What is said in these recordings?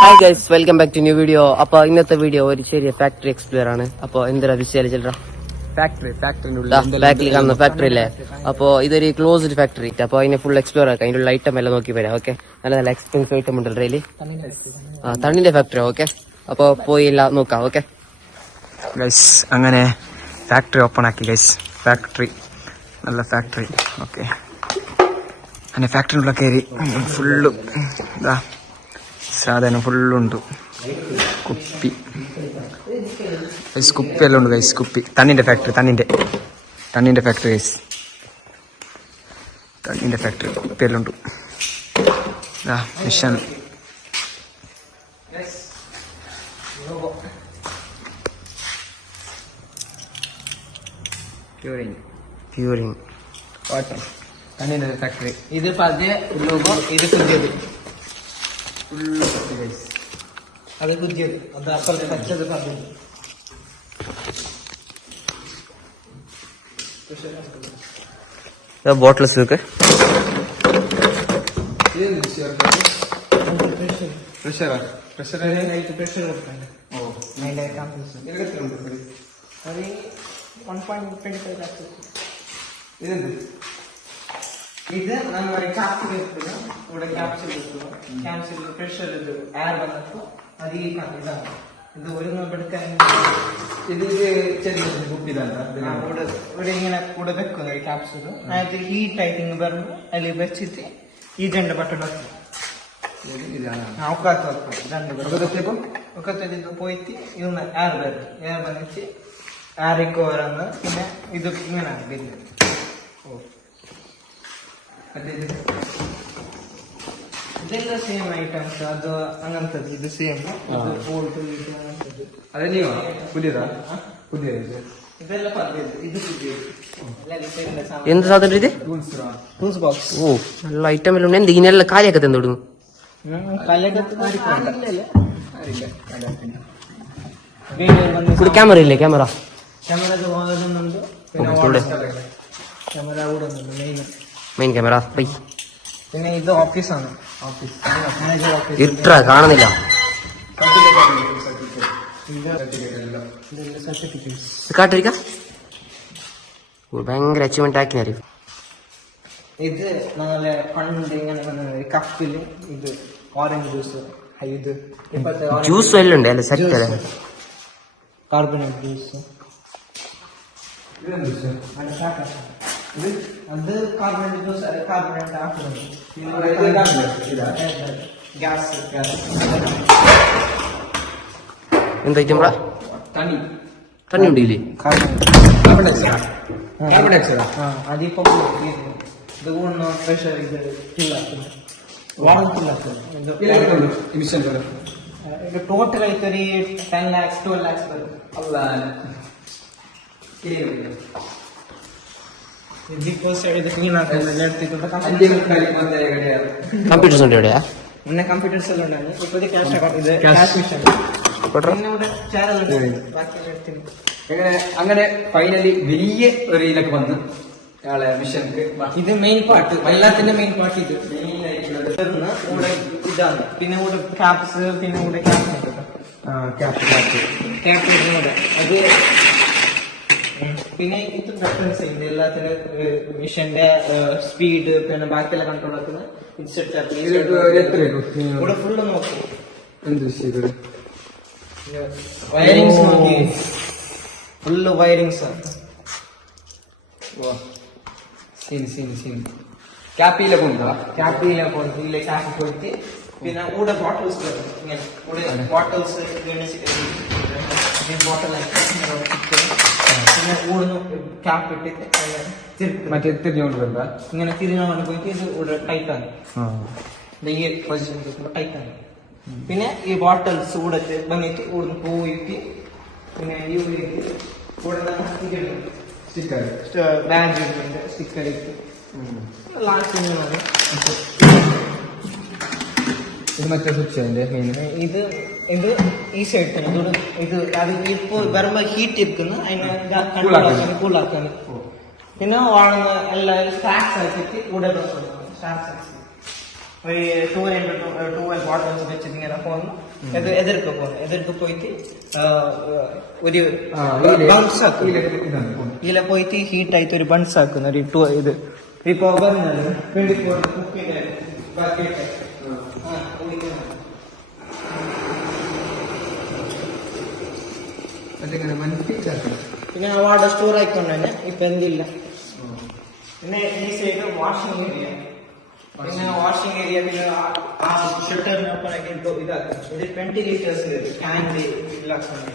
Hi guys, welcome back to new video. അപ്പൊ ഇന്നത്തെ video ഒരു ചെറിയ ഫാക്ടറി എക്സ്പ്ലോർ ആണ്. അപ്പൊ എന്തിനാ വിഷയം ചില്ലറ ബാക്കിൽ കാണുന്ന ഫാക്ടറി അല്ലേ? അപ്പൊ ഇതൊരു ക്ലോസ്ഡ് ഫാക്ടറി. അപ്പൊ അതിനെ ഫുൾ എക്സ്പ്ലോർ ആക്കാം. അതിന്റെ ഐറ്റം എല്ലാം നോക്കി വരാം. ഓക്കെ, നല്ല നല്ല എക്സ്പെൻസീവ് ഐറ്റം ഉണ്ട് ഡെയിലി. തണ്ണിന്റെ ഫാക്ടറി. ഓക്കെ, അപ്പൊ പോയി എല്ലാം നോക്കാം. ഓക്കെ ഗൈസ്, അങ്ങനെ ഫാക്ടറി ഓപ്പൺ ആക്കി ഗൈസ്. ഫാക്ടറി, നല്ല ഫാക്ടറി. ഓക്കെ, അങ്ങനെ ഫാക്ടറിനുള്ള കയറി ഫുള്ളും ഇതാ സാധനം ഫുള്ളുണ്ട്. കുപ്പി ഗൈസ്, കുപ്പി എല്ലാം ഉണ്ട് ഗൈസ്. കുപ്പി, തണ്ണിന്റെ ഫാക്ടറി, തണ്ണിന്റെ ഫാക്ടറി ഗൈസ്. തണ്ണിന്റെ ഫാക്ടറി, കുപ്പി എല്ലാം ഉണ്ട്. ഇതാ മിഷൻ. പ്യൂരിങ് വാട്ടർ, തണ്ണിന്റെ ഫാക്ടറി. ഇത് പഴയ ലോഗോ, ഇത് പുതിയത്. ഫുള്ള് ഗൈസ്, അത് പുതിയത്. അത് അപ്പുറത്തെ പച്ചത് പതിവ്. ബോട്ടിൽസ് ഒക്കെ പ്രഷർ കൊടുക്കാണ്ട്. അതിന്റെ അത് 1.25 lakhs. ഇതെന്ത്? ഇത് നമ്മൾ ക്യാപ്സിൽ ഇവിടെ ക്യാപ്സിൽ പ്രഷർ ഇത് എയർ വന്നപ്പോൾ അത് ഈ ഇതാണ്. ഇത് ഒരു എടുക്കാൻ ഇത് ചെറിയ കുപ്പി ഇവിടെ ഇങ്ങനെ കൂടെ വെക്കുന്ന ഒരു ക്യാപ്സിൽ അതിനകത്ത് ഹീറ്റ് ആയിട്ട് ഇങ്ങനെ വരുമ്പോൾ അതിൽ വെച്ചിട്ട് ഈ രണ്ട് ബട്ടൺ വെക്കും. ഒക്കത്തിൽ പോയിട്ട് ഇന്ന് എയർ വരും. എയർ വന്നിട്ട് എയറിക്ക് വരന്ന് പിന്നെ ഇത് ഇങ്ങനെ ബില്ല്. ഇതെല്ലാം സെയിം ഐറ്റംസ്. അത് അങ്ങനത്തത്. ഇത് സെയിം. അതന്നെയോ? പുതിയതാ? പുതിയത്. ഇതെല്ലാം പതിയത്. ഇത് പുതിയത്. എന്ത് സാധനം ഇത്? Tools box. ഓ, നല്ല ഐറ്റം എല്ലാം ഉണ്ട്. എന്ത് ഇതിനെല്ലാം കാലിയൊക്കെ തന്നോടുന്നു? ക്യാമറ ഇല്ലേ? Camera main camera. പിന്നെ ഇത് ഓഫീസാണ്. ഇത്ര കാണുന്നില്ല. കാട്ടിരിക്ക ഭയങ്കര അച്ചീവ്മെന്റ് ആക്കിനാര്. ഇത് നമ്മളെ പണ്ട് ഇങ്ങനെ കപ്പില് ഇത് ഓറഞ്ച് ജ്യൂസ്. ഇത് ജ്യൂസ് എല്ലാം ഉണ്ട്. അല്ല സെറ്റ് അല്ലേ? Carbonate juice. അത് കാർബണേറ്റ് ജ്യൂസ്. കാർബണേറ്റ് ആക്കുന്നത് ഗ്യാസ്. എന്താ ഐറ്റം? തണ്ണി ഉണ്ടില്ലേ? അതിപ്പോ ഇത് കൊണ്ട് പ്രഷർ ഇത് ഫില്ലാക്കുന്നത്. ടോട്ടൽ ആയിട്ട് ഒരു 10 lakhs 12 lakhs വരും. കമ്പ്യൂട്ടേഴ്സ് ഉണ്ട് എവിടെയാ? മുന്നേ കമ്പ്യൂട്ടേഴ്സ് എല്ലാം ഉണ്ടായിരുന്നു. ഇപ്പൊ ക്യാഷ് മിഷൻ. അങ്ങനെ ഫൈനലി വലിയ ഒരു ഇതിലൊക്കെ വന്ന് മിഷൻക്ക്. ഇത് മെയിൻ പാർട്ട്, എല്ലാത്തിന്റെ മെയിൻ പാർട്ട്. ഇത് മെയിൻ ആയിട്ടുള്ളത് ഇതാണ്. പിന്നെ കൂടെ ക്യാപ്സ്, പിന്നെ കൂടെ ക്യാപ്പ് അത്. പിന്നെ ഇത് റെഫറൻസ് ചെയ്യുന്നത് എല്ലാത്തിനും മിഷന്റെ സ്പീഡ്, പിന്നെ ബാക്കിയെല്ലാം കൺട്രോൾ ആക്കുന്നത്. ഇവിടെ ഫുള്ള് നോക്കും. വയറിങ്സ് നോക്കി, ഫുള്ള് വയറിങ്സ് ആണ്. ക്യാപ്പിയിലെ പോകുന്നതാ? ക്യാപ്പിയിലെ പോകുന്നത്. ക്യാപ്പ് പോയിട്ട് പിന്നെ കൂടെ ബോട്ടിൽസ് വരും. ഇങ്ങനെ കൂടെ ബോട്ടിൽസ് ബോട്ടിൽ പിന്നെ ഊടുന്നു ക്യാപ്പ് ഇട്ടിട്ട് മറ്റേ തിരിഞ്ഞുകൊണ്ട് വരണ്ട. ഇങ്ങനെ തിരിഞ്ഞുകൊണ്ട് പോയിട്ട് ഇത് ഇവിടെ ടൈറ്റാണ്. ഈ പൊസിഷൻ ടൈറ്റാണ്. പിന്നെ ഈ ബോട്ടിൽസ് കൂടെ വന്നിട്ട് ഇവിടുന്ന് പോയിട്ട് പിന്നെ കൂടെ സ്റ്റിക്കർ ബാഗ് സ്റ്റിക്കർ ഇട്ട് ലാസ്റ്റ്. ഇത് മറ്റേ സ്വിച്ച് അതിന്റെ മെയിൻ. ഇത് ഇത് ഈ സൈഡ് തന്നെ. ഇത് അത് ഇപ്പൊ വരുമ്പോ ഹീറ്റ് ഇരിക്കുന്നു. അതിനെ കൂളാക്കാൻ. പിന്നെ വാങ്ങുന്ന എല്ലാ സ്റ്റാക്സ് ആക്കിയിട്ട് ഇവിടെ സ്റ്റാക്സ് ആക്കി ഒരു 12 ബോട്ടിൽസ് വെച്ചിട്ട് ഇങ്ങനെ പോകുന്നു. എതിർക്ക് പോയിട്ട് ഒരു ബൺസ് ആക്കും. ഇതിലെ പോയിട്ട് ഹീറ്റ് ആയിട്ട് ഒരു ബൺസ് ആക്കുന്നു. ഒരു ഇത് ഇപ്പൊ പറഞ്ഞാല് 24 കുക്കിന്റെ ബക്കറ്റ് പിന്നെ അവിടെ സ്റ്റോർ ആയിക്കൊണ്ട് തന്നെ ഇപ്പൊ എന്തില്ല. പിന്നെ ഈ സൈഡ് വാഷിംഗ് ഏരിയ. പിന്നെ വാഷിംഗ് ഏരിയ പിന്നെ ആ ഷട്ടറിനൊപ്പം ഇതാക്കും. ഇത് 20 liters ക്യാൻ്റെ ഇല്ലാക്കുന്നത്.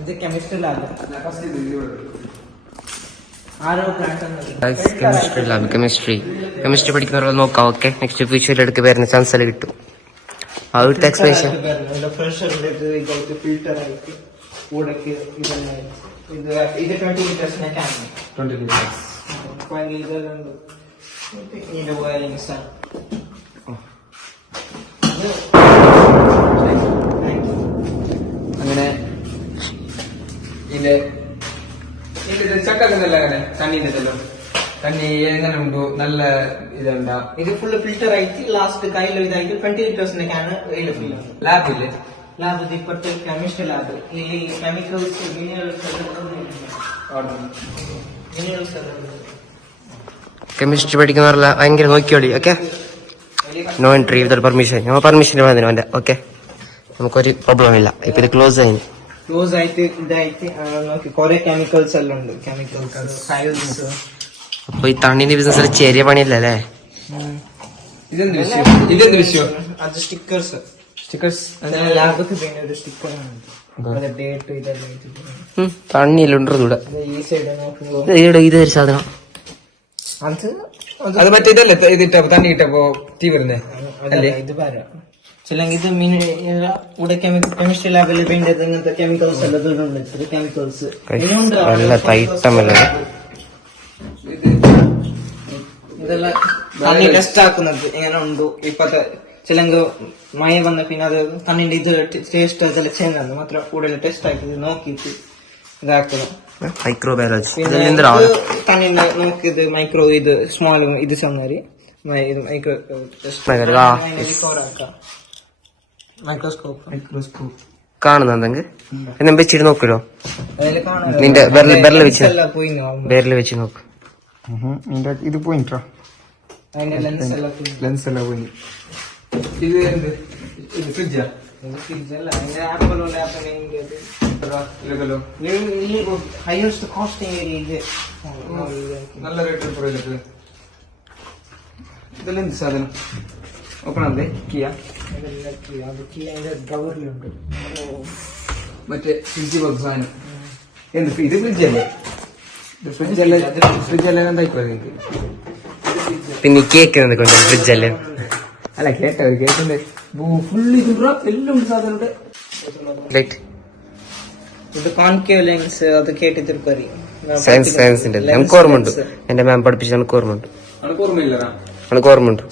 ഇത് കെമിസ്ട്രി ലാബ്. ആരോ കെമിസ്ട്രി ലാബ്. കെമിസ്ട്രി പഠിക്കുന്നവർ നോക്കാം. ഓക്കെ, നെക്സ്റ്റ് ഫ്യൂച്ചറിൽ എടുക്ക് വരുന്ന ചാൻസ് എല്ലാം കിട്ടും. അവിടുത്തെ എക്സ്പ്രഷൻ ഫിൽറ്റർ ആയിട്ട് കൂടൊക്കെ ഇതെല്ലാം ഇത് 20 liters ക്യാൻ. 20 liters. ഇതെല്ലാം ഇതിന്റെ വയറിംഗ്സ് ആണ്. അങ്ങനെ ഇതിന്റെ ചക്കല്ല അങ്ങനെ തണ്ണീന്റെല്ലോ തണ്ണി എങ്ങനെ ഉണ്ടോ നല്ല ഇതുണ്ടാ. ഇത് ഫുള്ള് ഫിൽറ്റർ ആയിട്ട് ലാസ്റ്റ് കയ്യിൽ ഇതായിട്ട് 20 liters ക്യാൻ ഫിൽ. ലാബില്ലേ? ലാബ് ഇത് ഇപ്പോഴത്തെ കെമിസ്ട്രി ലാബ്. ഈ കെമിക്കൽസ് മിനറൽസ് കെമിസ്ട്രി പഠിക്കുന്നവരല്ല ഭയങ്കര നോക്കിയോളി. Okay, no entry without permission. നമ്മൾ പെർമിഷൻ വേണം അവന്റെ. ഓക്കെ, നമുക്കൊരു പ്രോബ്ലം ഇല്ല. ഇപ്പൊ ഇത് ക്ലോസ് ആയി. ക്ലോസ് ആയിട്ട് ഇതായിട്ട് നോക്കി കുറെ കെമിക്കൽസ് എല്ലാം ഉണ്ട്. Chemicals science. അപ്പൊ ഈ തണ്ണിന്റെ ബിസിനസ് ചെറിയ പണിയല്ല അല്ലേ? ഇതെന്ത് വിഷയം? അത് സ്റ്റിക്കേഴ്സ്. സ്റ്റിക്കേഴ്സ് ലാബൊക്കെ പിന്നെ ഒരു സ്റ്റിക്കറാണ്. ഡേറ്റ് ഇതെല്ലാം തണ്ണിയിലുണ്ടോ ഇവിടെ? ഈ സൈഡ് നോക്കുമ്പോ ഇതൊരു സാധനം. അത് മറ്റേ ഇതല്ലേ ഇതിട്ടപ്പോ തണ്ണി ഇട്ടപ്പോ തീ വരുന്നേ അല്ലേ? ഇത് പറയാം ചിലെങ്കിൽ ഇത് ഇവിടെ കെമിസ്ട്രി ലാബിൽ വേണ്ട ഇങ്ങനത്തെ കെമിക്കൽസ് എല്ലാം ഇടുന്നുണ്ട്. കെമിക്കൽസ് ഇതെല്ലാം തണ്ണി ടെസ്റ്റ് ആക്കുന്നത് എങ്ങനെ ഉണ്ടോ. ഇപ്പത്തെ ചിലെങ്കിൽ മഴ വന്ന പിന്നെ അത് തണ്ണിന്റെ ഇത് ടേസ്റ്റ് അതെല്ലാം ചേഞ്ച് ആണ്. മാത്രം കൂടുതൽ ടെസ്റ്റ് ആക്കി നോക്കിയിട്ട് ഇതാക്കണം. മൈക്രോബയോളജി തണ്ണിന്റെ നോക്കിയത് മൈക്രോ ഇത് സ്മോൾ ഇത് സമ്മറി മൈക്രോ മൈക്രോസ്കോപ്പ് കാണുന്നെങ്കിൽ എന്നെ വെച്ചിട്ട് നോക്കലോ. നിന്റെ ബെറിൽ വെച്ച് നോക്ക്. ഇത് പോയിട്ടോ ലെൻസ് എല്ലാം പോയി. ഇത് എന്ത്? ഇത് ഫ്രിഡ്ജാ? ഹൈയസ്റ്റ് കോസ്റ്റിംഗ് ഏരിയ ഇത് നല്ല റേറ്റ് പുറകിലേക്ക്. ഇതെല്ലാം എന്ത് സാധനം? ഓപ്പൺ ആണല്ലേ? കിയ ഗവറിലുണ്ട്. മറ്റേ ഫ്രിഡ്ജ് പോലത്തെ സാധനം. എന്ത് ഇത് ഫ്രിഡ്ജല്ലേ? ഫ്രിഡ്ജെല്ലാം എന്തായിക്കോ നിങ്ങൾക്ക്? പിന്നെ കേക്ക് കൊണ്ട് ഫ്രിഡ്ജല്ലേ? അല്ല കേട്ടോ കേട്ടുണ്ട് ഫുള്ള് ഇത് എല്ലാം ഉണ്ട് സാധനം. ഇത് കോൺകേവ് ലെൻസ് അത് കേട്ടിരിക്കും. സയൻസിന്റെ എനിക്ക് ഓർമ്മയുണ്ട്. എന്റെ മാം പഠിപ്പിച്ച എനിക്ക് ഓർമ്മയുണ്ട്. എനിക്ക് ഓർമ്മയുണ്ട്.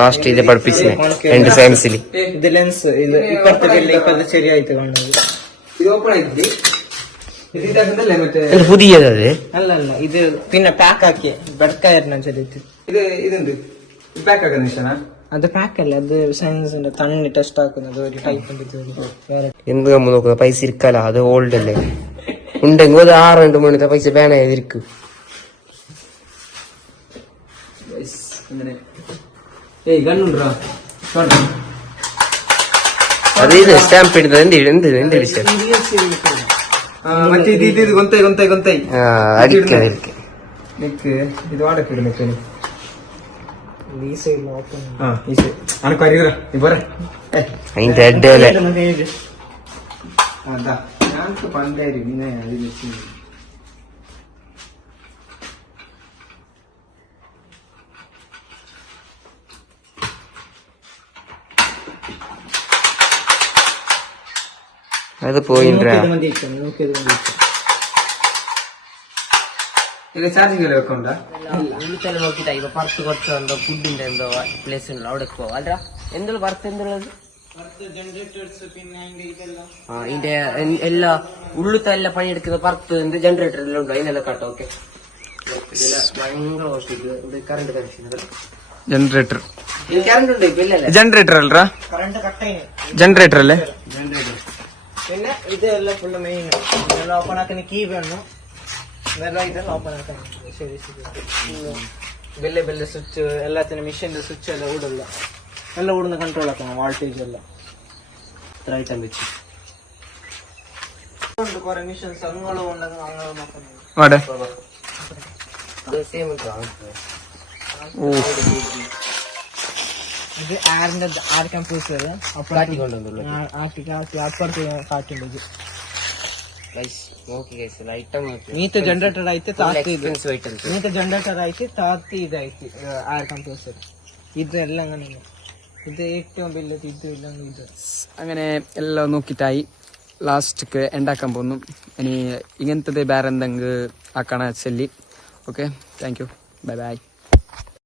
ലാസ്റ്റ് ഇത് പഠിപ്പിച്ചേ എന്റെ സയൻസിൽ. ഇത് ലെൻസ് ഇത് ഇപ്പഴത്തെ ശരിയായിട്ട് കാണുന്നത്. ഇത് ഓപ്പൺ ആയിട്ട് പുതിയത് അത് അല്ല ഇത് പിന്നെ പാക്ക് ആക്കിയ ബെഡ്ക്കായിരുന്നു ചെറിയത്. ഇത് ഇതുണ്ട് പാക്ക് ആക്കുന്ന ഇഷ്ടനാ? അത് പാക്ക് അല്ല, അത് സയൻസിന്റെ തണ്ണി ടെസ്റ്റ് ആക്കുന്നത് ഒരു ടൈപ്പ്. എന്ത് നമ്മ നോക്കുന്ന പൈസ ഇരിക്കാല. അത് ഓൾഡ് അല്ലേ? ഉണ്ടെങ്കിൽ ഒരു 6 മണിത്തെ പൈസ ബാൻ ആയതിരിക്കും. അത് ഇത് സ്റ്റാമ്പ് ഇടുന്നത് എന്ത് വിഷയം? മറ്റേ ഇത് ഗൊന്തായി അടിക്കാതിരിക്കും. ഇത് വാടക്കിടും മറ്റേ ഈ സൈഡിൽ ഓപ്പൺ അനക്ക് അറിയൂറ നീ പോരെ. അതിന്റെ അഡ്ഡല്ലേ ഞങ്ങൾക്ക് പണ്ടായിരുന്നു ഇങ്ങനെ അതിൽ അത് പോയില്ല. ചാർജിങ് വെക്കണ്ട നോക്കിട്ടാ ഇപ്പൊ പുറത്ത് കുറച്ച് എന്തോ ഫുഡിന്റെ എന്തോ പ്ലേസ് ഉണ്ടല്ലോ അവിടെ പോവാ. അല്ല എന്തുള്ള പുറത്ത് എന്തുള്ളത് ജനറേറ്റേഴ്സ് പിന്നെ അതിന്റെ ഇതെല്ലാം ഇതിന്റെ എല്ലാ ഉള്ളിത്തെ എല്ലാ പണിയെടുക്കുന്ന പുറത്ത് ജനറേറ്റർ എല്ലാം ഉണ്ട് അതിനെല്ലാം കാട്ടോ. ഓക്കെ, ഭയങ്കര കറണ്ട് കണക്ഷൻ ജനറേറ്റർ കറണ്ട് ഉണ്ട് ഇപ്പൊ ഇല്ലല്ലേ? ജനറേറ്റർ അല്ലടാ, കറണ്ട് കട്ടായി ജനറേറ്റർ അല്ലേ? ജനറേറ്റർ പിന്നെ ഇതെല്ലാം ഫുള്ള് മെയിൻ ഇതെല്ലാം ഓപ്പൺ ആക്കുന്ന കീ വേണം. ഇതെല്ലാം ഇതെല്ലാം ഓപ്പൺ ആക്കാൻ ശരി ബെല്ല് ബെല്ല് സ്വിച്ച് എല്ലാത്തിനും മെഷീന്റെ സ്വിച്ച് എല്ലാം ഓടില്ല, എല്ലാം ഓടുന്ന കൺട്രോൾ ആക്കണം. വോൾട്ടേജ് എല്ലാം ഇത്ര ഐറ്റം വെച്ച് കുറെ മെഷീൻസ് അങ്ങനെ ഉണ്ടെങ്കിൽ അങ്ങനെ നോക്കുന്നത്. അവിടെ സെയിം ഇത് ആറിന്റെ ആർ കംപ്യൂട്ടർ കാറ്റിക്കൊണ്ടുള്ളൂ. അപ്പുറത്ത് കാറ്റുണ്ട്. നോക്കി ഐറ്റം നീത്ത ജനറേറ്റർ ആയിട്ട് താത്തി ഇത് എക്സ്പെൻസീവ് ഐറ്റംസ്. നീത്ത ജനറേറ്റർ ആയിട്ട് താത്തി ഇതായിട്ട് ആർ കംപ്യൂട്ടർ ഇതെല്ലാം അങ്ങനെ. ഇത് ഏറ്റവും വലുത് ഇതെല്ലാം ഇത്. അങ്ങനെ എല്ലാം നോക്കിയിട്ടായി ലാസ്റ്റ് ഉണ്ടാക്കാൻ പോന്നു. ഇനി ഇങ്ങനത്തെ വേറെ എന്തെങ്കിലും ആക്കണ ചെല്ലി. Okay, thank you, bye bye.